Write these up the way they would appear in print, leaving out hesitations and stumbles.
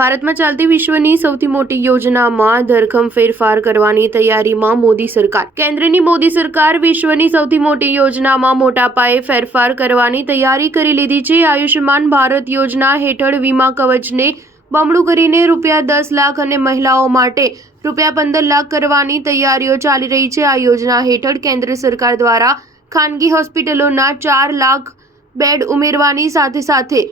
ભારતમાં ચાલતી વિશ્વની સૌથી મોટી યોજનામાં ધરખમ ફેરફાર કરવાની તૈયારીમાં મોદી સરકાર. કેન્દ્રની મોદી સરકાર વિશ્વની સૌથી મોટી યોજનામાં મોટા પાયે ફેરફાર કરવાની તૈયારી કરી લીધી છે. આયુષ્યમાન ભારત યોજના હેઠળ વીમા કવચને બમણું કરીને ₹10 લાખ અને મહિલાઓ માટે ₹15 લાખ કરવાની તૈયારીઓ ચાલી રહી છે. આ યોજના હેઠળ કેન્દ્ર સરકાર દ્વારા ખાનગી હોસ્પિટલોના 4 લાખ બેડ ઉમેરવાની સાથે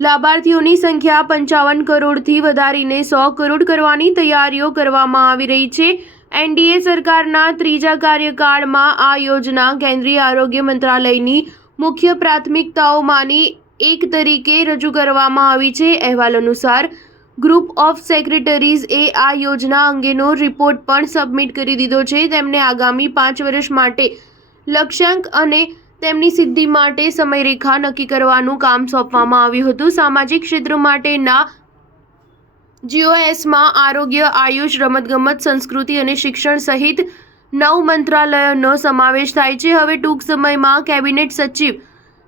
લાભાર્થીઓની સંખ્યા 55 કરોડથી વધારીને 100 કરોડ કરવાની તૈયારીઓ કરવામાં આવી રહી છે. એનડીએ સરકારના ત્રીજા કાર્યકાળમાં આ યોજના કેન્દ્રીય આરોગ્ય મંત્રાલયની મુખ્ય પ્રાથમિકતાઓમાંની એક તરીકે રજૂ કરવામાં આવી છે. અહેવાલ અનુસાર ગ્રુપ ઓફ સેક્રેટરીઝે આ યોજના અંગેનો રિપોર્ટ પણ સબમિટ કરી દીધો છે. તેમને આગામી 5 વર્ષ માટે લક્ષ્યાંક અને તેમની સિદ્ધિ માટે સમયરેખા નક્કી કરવાનું કામ સોંપવામાં આવ્યું હતું. સામાજિક ક્ષેત્ર માટેના જીઓએસમાં આરોગ્ય, આયુષ, રમતગમત, સંસ્કૃતિ અને શિક્ષણ સહિત 9 મંત્રાલયોનો સમાવેશ થાય છે. હવે ટૂંક સમયમાં કેબિનેટ સચિવ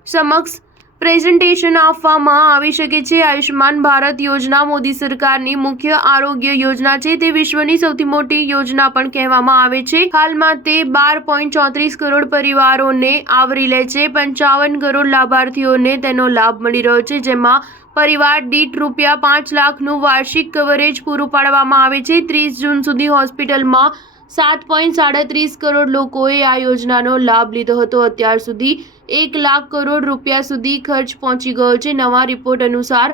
સમક્ષ પ્રેઝન્ટેશન આપવામાં આવી શકે છે. આયુષ્યમાન ભારત યોજના મોદી સરકારની મુખ્ય આરોગ્ય યોજના છે. તે વિશ્વની સૌથી મોટી યોજના પણ કહેવામાં આવે છે. હાલમાં તે 12.34 કરોડ પરિવારોને આવરી લે છે. 55 કરોડ લાભાર્થીઓને તેનો લાભ મળી રહ્યો છે, જેમાં પરિવાર દીઠ ₹5 લાખનું વાર્ષિક કવરેજ પૂરું પાડવામાં આવે છે. 30 જૂન સુધી હોસ્પિટલમાં 7.37 કરોડ લોકોએ આ યોજનાનો લાભ લીધો હતો. અત્યાર સુધી ₹1 લાખ કરોડ સુધી ખર્ચ પહોંચી ગયો છે. નવા રિપોર્ટ અનુસાર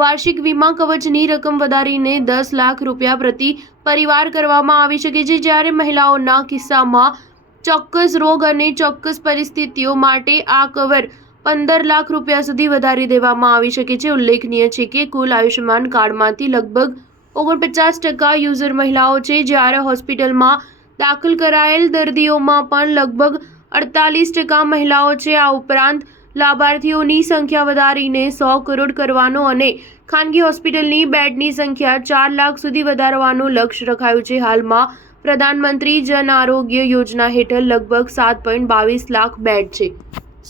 વાર્ષિક વીમા કવચની રકમ વધારીને ₹10 લાખ પ્રતિ પરિવાર કરવામાં આવી શકે છે, જ્યારે મહિલાઓના કિસ્સામાં ચોક્કસ રોગ અને ચોક્કસ પરિસ્થિતિઓ માટે આ કવર ₹15 લાખ સુધી વધારી દેવામાં આવી શકે છે. ઉલ્લેખનીય છે કે કુલ આયુષ્યમાન કાર્ડમાંથી લગભગ 49% યુઝર મહિલાઓ છે, જ્યારે હોસ્પિટલમાં દાખલ કરાયેલ દર્દીઓમાં પણ લગભગ 48% મહિલાઓ છે. આ ઉપરાંત લાભાર્થીઓની સંખ્યા વધારીને 100 કરોડ કરવાનો અને ખાનગી હોસ્પિટલની બેડની સંખ્યા 4 લાખ સુધી વધારવાનું લક્ષ્ય રખાયું છે. હાલમાં પ્રધાનમંત્રી જન આરોગ્ય યોજના હેઠળ લગભગ 7.22 લાખ બેડ છે.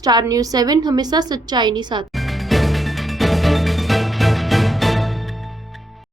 સ્ટાર ન્યૂઝ 7 હંમેશા સચ્ચાઈની સાથે.